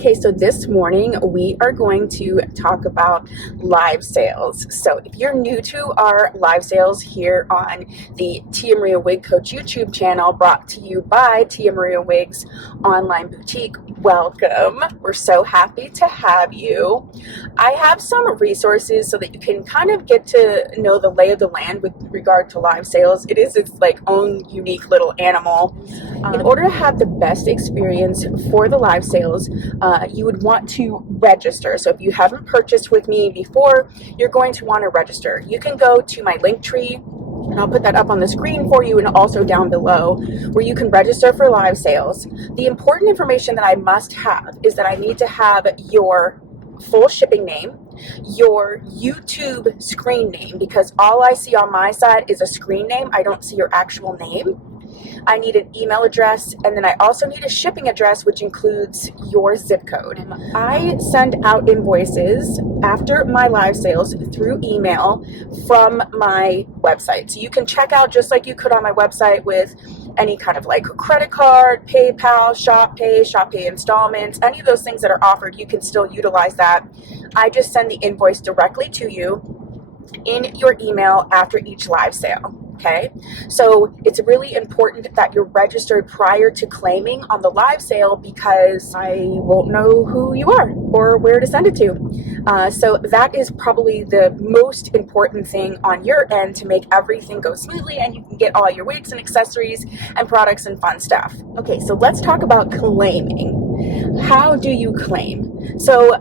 Okay, so this morning we are going to talk about live sales. So if you're new to our live sales here on the Tia Maria Wig Coach YouTube channel, brought to you by Tia Maria Wigs Online Boutique, welcome. We're so happy to have you. I have some resources so that you can kind of get to know the lay of the land with regard to live sales. It is its like own unique little animal. In order to have the best experience for the live sales, you would want to register. So if you haven't purchased with me before, you're going to want to register. You can go to my link tree, and I'll put that up on the screen for you and also down below, where you can register for live sales. The important information that I must have is that I need to have your full shipping name, your YouTube screen name, because all I see on my side is a screen name. I don't see your actual name. I need an email address, and then I also need a shipping address, which includes your zip code. I send out invoices after my live sales through email from my website. So you can check out just like you could on my website with any kind of like credit card, PayPal, Shop Pay installments, any of those things that are offered, you can still utilize that. I just send the invoice directly to you in your email after each live sale. Okay, so it's really important that you're registered prior to claiming on the live sale, because I won't know who you are or where to send it to. So that is probably the most important thing on your end to make everything go smoothly and you can get all your wigs and accessories and products and fun stuff. Okay, so let's talk about claiming. How do you claim? So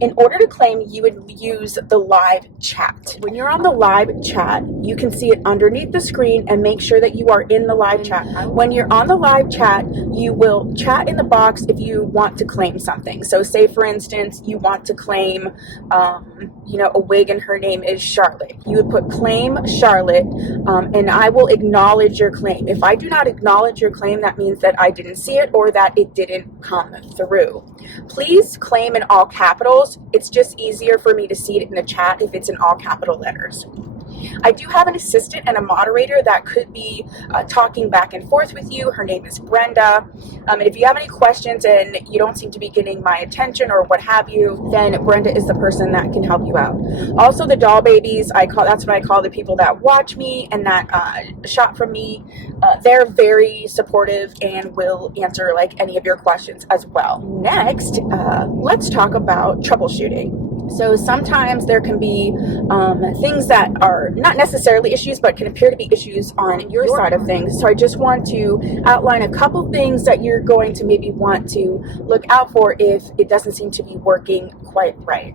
in order to claim, you would use the live chat. When you're on the live chat, you can see it underneath the screen, and make sure that you are in the live chat. When you're on the live chat, you will chat in the box if you want to claim something. So say, for instance, you want to claim a wig and her name is Charlotte. You would put claim Charlotte, and I will acknowledge your claim. If I do not acknowledge your claim, that means that I didn't see it or that it didn't come through. Please claim in all capitals. It's just easier for me to see it in the chat if it's in all capital letters. I do have an assistant and a moderator that could be talking back and forth with you. Her name is Brenda. And if you have any questions and you don't seem to be getting my attention or what have you, then Brenda is the person that can help you out. Also, the doll babies, that's what I call the people that watch me and that shop from me. They're very supportive and will answer like any of your questions as well. Next, let's talk about troubleshooting. So sometimes there can be things that are not necessarily issues, but can appear to be issues on your side of things. So I just want to outline a couple things that you're going to maybe want to look out for if it doesn't seem to be working quite right.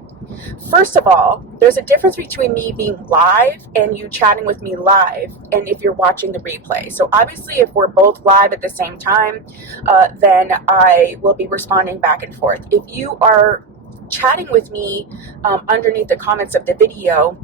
First of all, there's a difference between me being live and you chatting with me live, and if you're watching the replay. So obviously, if we're both live at the same time, then I will be responding back and forth. If you are chatting with me underneath the comments of the video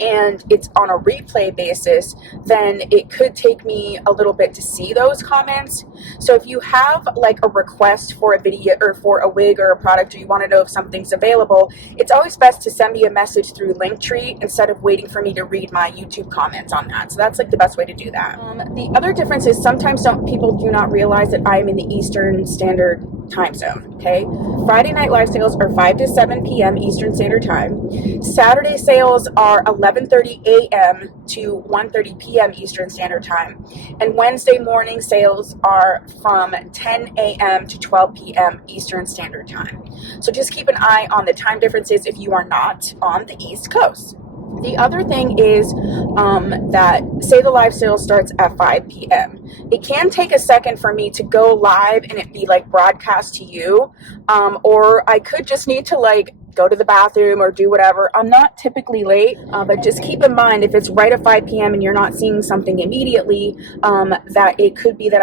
and it's on a replay basis, then it could take me a little bit to see those comments. So if you have like a request for a video or for a wig or a product, or you want to know if something's available, it's always best to send me a message through Linktree instead of waiting for me to read my YouTube comments on that. So that's like the best way to do that. The other difference is sometimes people do not realize that I am in the Eastern Standard Time zone. Okay, Friday night live sales are 5 to 7 p.m. Eastern Standard Time. Saturday sales are 11:30 a.m. to 1:30 p.m. Eastern Standard Time, and Wednesday morning sales are from 10 a.m. to 12 p.m. Eastern Standard Time. So just keep an eye on the time differences if you are not on the East Coast. The other thing is that say the live sale starts at 5 p.m. It can take a second for me to go live and it be like broadcast to you, or I could just need to like go to the bathroom or do whatever. I'm not typically late, but just keep in mind if it's right at 5 p.m. and you're not seeing something immediately, that it could be that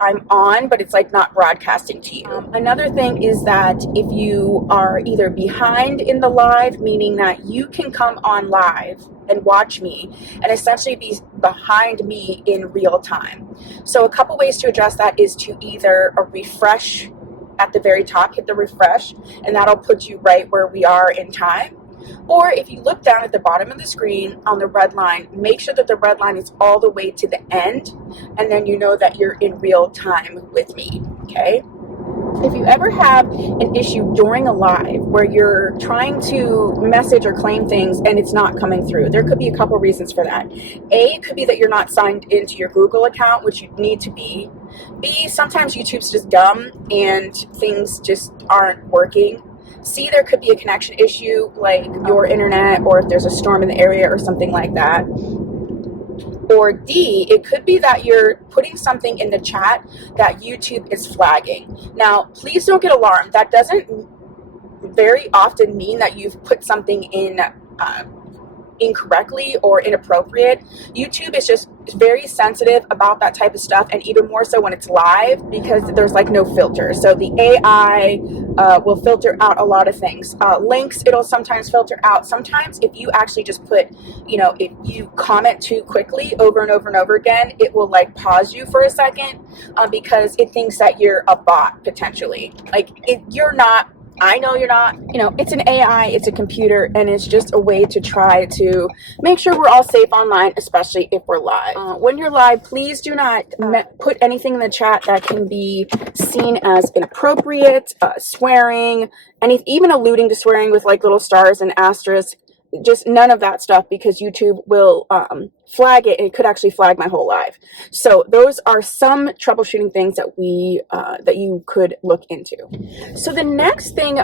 I'm on, but it's like not broadcasting to you. Another thing is that if you are either behind in the live, meaning that you can come on live and watch me and essentially be behind me in real time. So a couple ways to address that is to either refresh at the very top, hit the refresh, and that'll put you right where we are in time. Or if you look down at the bottom of the screen on the red line, make sure that the red line is all the way to the end, and then you know that you're in real time with me, okay? If you ever have an issue during a live where you're trying to message or claim things and it's not coming through, there could be a couple reasons for that. A, it could be that you're not signed into your Google account, which you need to be. B, sometimes YouTube's just dumb and things just aren't working. C, there could be a connection issue, like your internet, or if there's a storm in the area or something like that. Or D, it could be that you're putting something in the chat that YouTube is flagging. Now, please don't get alarmed. That doesn't very often mean that you've put something in incorrectly or inappropriate. YouTube is just very sensitive about that type of stuff, and even more so when it's live, because there's like no filter. So the AI will filter out a lot of things. Links, it'll sometimes filter out. Sometimes if you actually just put, if you comment too quickly over and over and over again, it will like pause you for a second because it thinks that you're a bot potentially. Like you're not. I know you're not. It's an AI, it's a computer, and it's just a way to try to make sure we're all safe online, especially if we're live. When you're live, please do not put anything in the chat that can be seen as inappropriate, swearing, even alluding to swearing with like little stars and asterisks. Just none of that stuff, because YouTube will flag it, and it could actually flag my whole live. So those are some troubleshooting things that that you could look into. So the next thing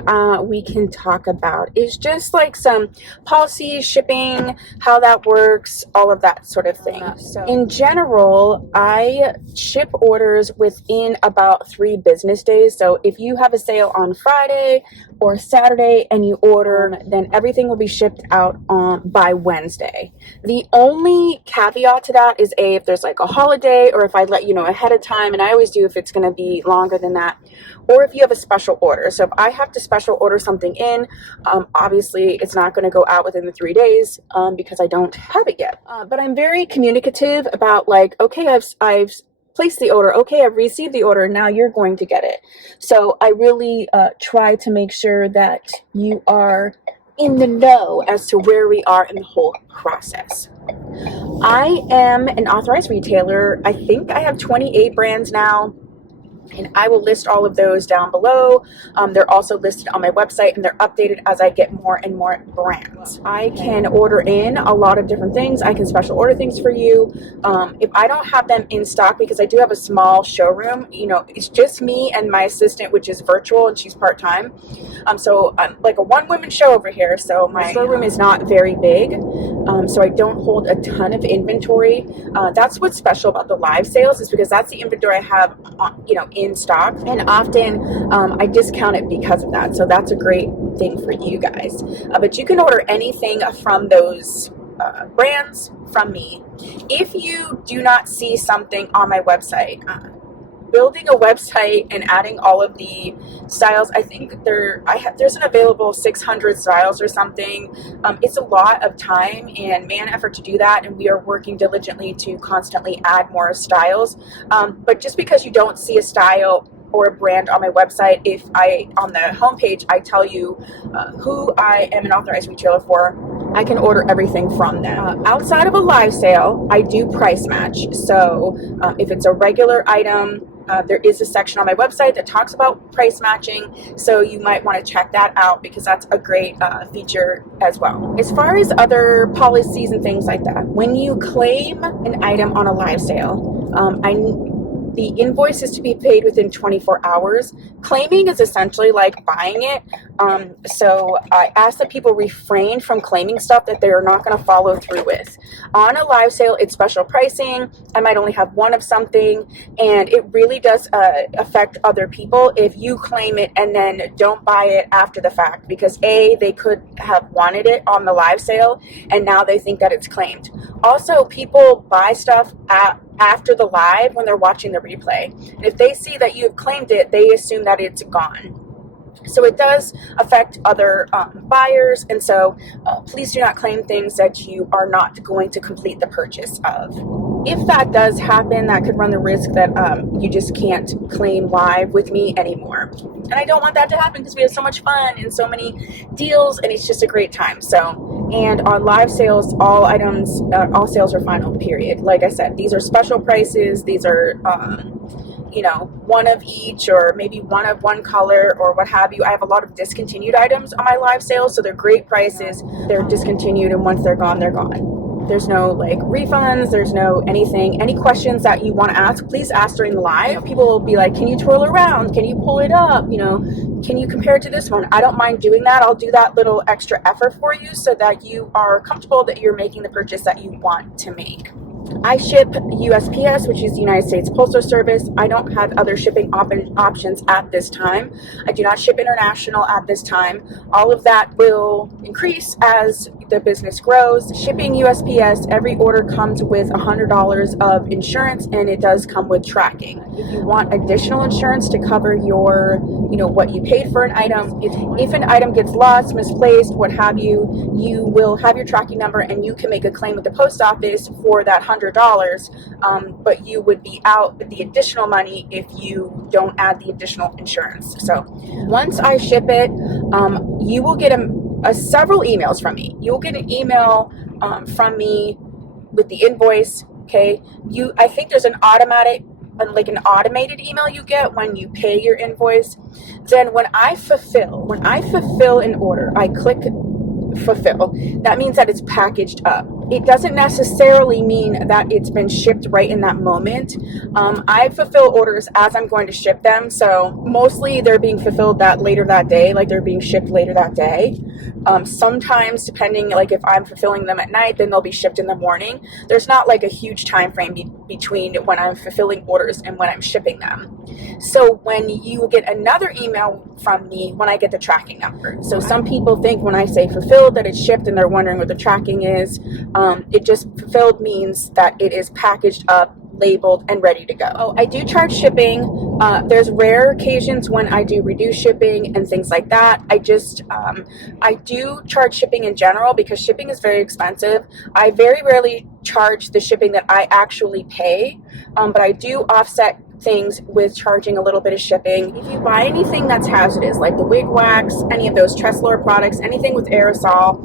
we can talk about is just like some policies, shipping, how that works, all of that sort of thing. So in general, I ship orders within about 3 business days. So if you have a sale on Friday or Saturday and you order, then everything will be shipped out by Wednesday. The only caveat to that is if there's like a holiday, or if I let you know ahead of time, and I always do if it's going to be longer than that, or if you have a special order. So if I have to special order something in, obviously it's not going to go out within the 3 days because I don't have it yet. But I'm very communicative about like, okay, I've placed the order. Okay, I've received the order. Now you're going to get it. So I really try to make sure that you are in the know as to where we are in the whole process. I am an authorized retailer. I think I have 28 brands now, and I will list all of those down below. They're also listed on my website, and they're updated as I get more and more brands. I can order in a lot of different things. I can special order things for you. If I don't have them in stock, because I do have a small showroom, it's just me and my assistant, which is virtual, and she's part-time. So I'm like a one-woman show over here. So my showroom is not very big. So I don't hold a ton of inventory. That's what's special about the live sales, is because that's the inventory I have, in stock, and often I discount it because of that. So that's a great thing for you guys. But you can order anything from those brands from me. If you do not see something on my website, building a website and adding all of the styles, I think there's an available 600 styles or something. It's a lot of time and man effort to do that, and we are working diligently to constantly add more styles. But just because you don't see a style or a brand on my website, if on the homepage I tell you who I am an authorized retailer for, I can order everything from them. Outside of a live sale, I do price match. So if it's a regular item, there is a section on my website that talks about price matching, so you might want to check that out, because that's a great feature as well. As far as other policies and things like that, when you claim an item on a live sale, the invoice is to be paid within 24 hours. Claiming is essentially like buying it. So I ask that people refrain from claiming stuff that they're not going to follow through with. On a live sale, it's special pricing. I might only have one of something, and it really does affect other people if you claim it and then don't buy it after the fact, because they could have wanted it on the live sale and now they think that it's claimed. Also, people buy stuff after the live when they're watching the replay. And if they see that you've claimed it, they assume that it's gone. So it does affect other buyers, and so please do not claim things that you are not going to complete the purchase of. If that does happen, that could run the risk that you just can't claim live with me anymore. And I don't want that to happen, because we have so much fun and so many deals, and it's just a great time. So, and on live sales, all sales are final, period. Like I said, these are special prices. These are, you know, one of each, or maybe one of one color, or what have you. I have a lot of discontinued items on my live sales, so they're great prices. They're discontinued, and once they're gone, they're gone. There's no like refunds, there's no anything. Any questions that you want to ask, please ask during the live. You know, people will be like, can you twirl around? Can you pull it up? You know, can you compare it to this one? I don't mind doing that. I'll do that little extra effort for you so that you are comfortable that you're making the purchase that you want to make. I ship USPS, which is the United States Postal Service. I don't have other shipping options at this time. I do not ship international at this time. All of that will increase as the business grows. Shipping USPS, every order comes with $100 of insurance, and it does come with tracking. If you want additional insurance to cover your, you know, what you paid for an item, if an item gets lost, misplaced, what have you, you will have your tracking number and you can make a claim with the post office for that $100, but you would be out with the additional money if you don't add the additional insurance. So once I ship it, you will get several emails from me. You'll get an email from me with the invoice. Okay, I think there's an automated email you get when you pay your invoice. Then when I fulfill an order, I click fulfill. That means that it's packaged up. It doesn't necessarily mean that it's been shipped right in that moment. I fulfill orders as I'm going to ship them, so mostly they're being fulfilled later that day, like they're being shipped later that day. Sometimes, depending, like if I'm fulfilling them at night, then they'll be shipped in the morning. There's not like a huge time frame between when I'm fulfilling orders and when I'm shipping them. So when you get another email from me when I get the tracking number. So some people think when I say fulfilled that it's shipped, and they're wondering what the tracking is. It just fulfilled means that it is packaged up, labeled, and ready to go. Oh, I do charge shipping. There's rare occasions when I do reduce shipping and things like that. I do charge shipping in general because shipping is very expensive. I very rarely charge the shipping that I actually pay, but I do offset things with charging a little bit of shipping. If you buy anything that's hazardous, like the wig wax, any of those Trestlor products, anything with aerosol,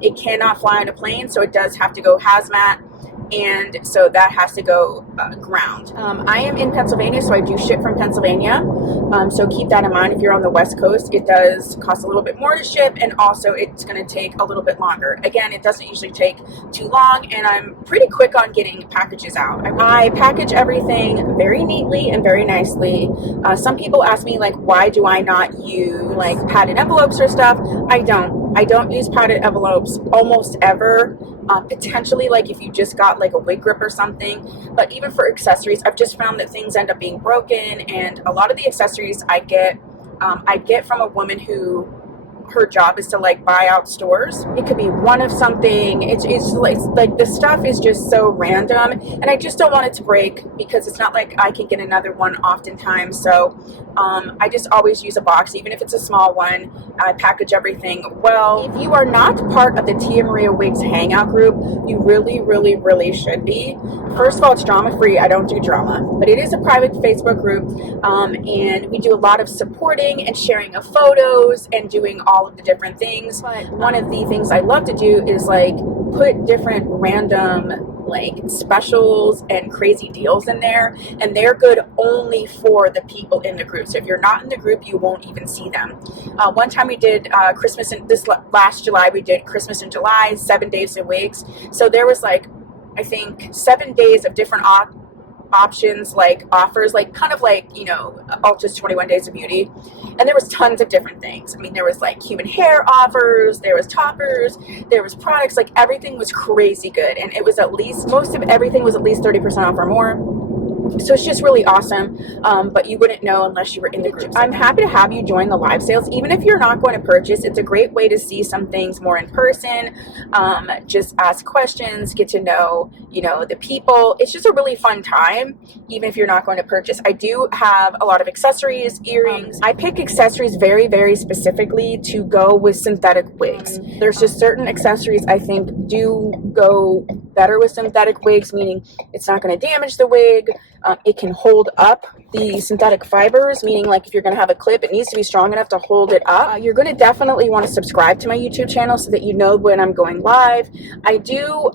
it cannot fly on a plane, so it does have to go hazmat, and so that has to go ground. I am in Pennsylvania, so I do ship from Pennsylvania, so keep that in mind. If you're on the West Coast, it does cost a little bit more to ship, and also it's going to take a little bit longer. Again, it doesn't usually take too long, and I'm pretty quick on getting packages out. I package everything very neatly and very nicely. Some people ask me, like, why do I not use like padded envelopes or stuff? I don't use padded envelopes almost ever. Potentially, like if you just got like a wig grip or something, but even for accessories, I've just found that things end up being broken, and a lot of the accessories I get from a woman who her job is to like buy out stores. It could be one of something. It's like the stuff is just so random, and I just don't want it to break because it's not like I can get another one oftentimes. So I just always use a box, even if it's a small one. I package everything well. If you are not part of the Tia Maria Wigs hangout group, you really, really, really should be. First of all, it's drama free. I don't do drama, but it is a private Facebook group, and we do a lot of supporting and sharing of photos and doing all of the different things. But one of the things I love to do is like put different random like specials and crazy deals in there, and they're good only for the people in the group. So if you're not in the group, you won't even see them. One time we did Christmas, in this last July, we did Christmas in July, 7 days of wigs. So there was like, I think 7 days of different options, like offers, like kind of like, you know, Ulta's 21 Days of Beauty. And there was tons of different things. I mean, there was like human hair offers, there was toppers, there was products, like everything was crazy good. And it was at least, most of everything was at least 30% off or more. So it's just really awesome, but you wouldn't know unless you were in the group. I'm happy to have you join the live sales. Even if you're not going to purchase, it's a great way to see some things more in person, just ask questions, get to know, you know, the people. It's just a really fun time, even if you're not going to purchase. I do have a lot of accessories, earrings. I pick accessories very, very specifically to go with synthetic wigs. There's just certain accessories I think do go better with synthetic wigs, meaning it's not going to damage the wig. It can hold up the synthetic fibers, meaning like if you're going to have a clip, it needs to be strong enough to hold it up. You're going to definitely want to subscribe to my YouTube channel so that you know when I'm going live. I do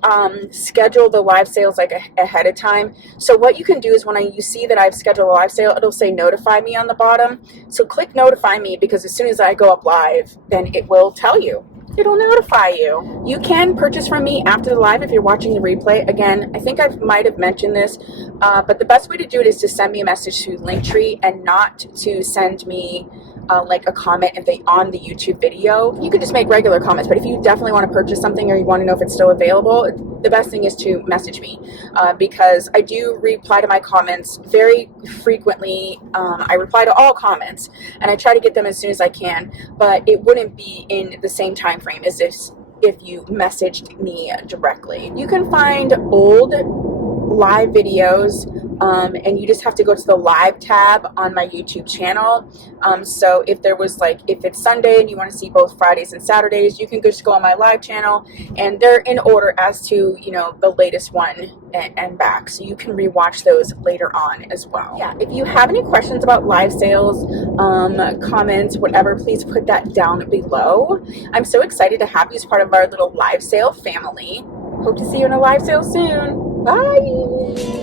schedule the live sales like ahead of time. So what you can do is when you see that I've scheduled a live sale, it'll say notify me on the bottom. So click notify me, because as soon as I go up live, then it will tell you. It'll notify you. You can purchase from me after the live if you're watching the replay. Again, I think I might have mentioned this, but the best way to do it is to send me a message through Linktree and not to send me like a comment on the YouTube video. You can just make regular comments, but if you definitely want to purchase something or you want to know if it's still available, the best thing is to message me, because I do reply to my comments very frequently. I reply to all comments and I try to get them as soon as I can, but it wouldn't be in the same time frame as if you messaged me directly. You can find old live videos, and you just have to go to the live tab on my YouTube channel. So if it's Sunday and you want to see both Fridays and Saturdays, you can just go on my live channel, and they're in order as to, you know, the latest one and back, so you can rewatch those later on as well. Yeah, if you have any questions about live sales, comments, whatever, please put that down below. I'm so excited to have you as part of our little live sale family. Hope to see you in a live sale soon. Bye.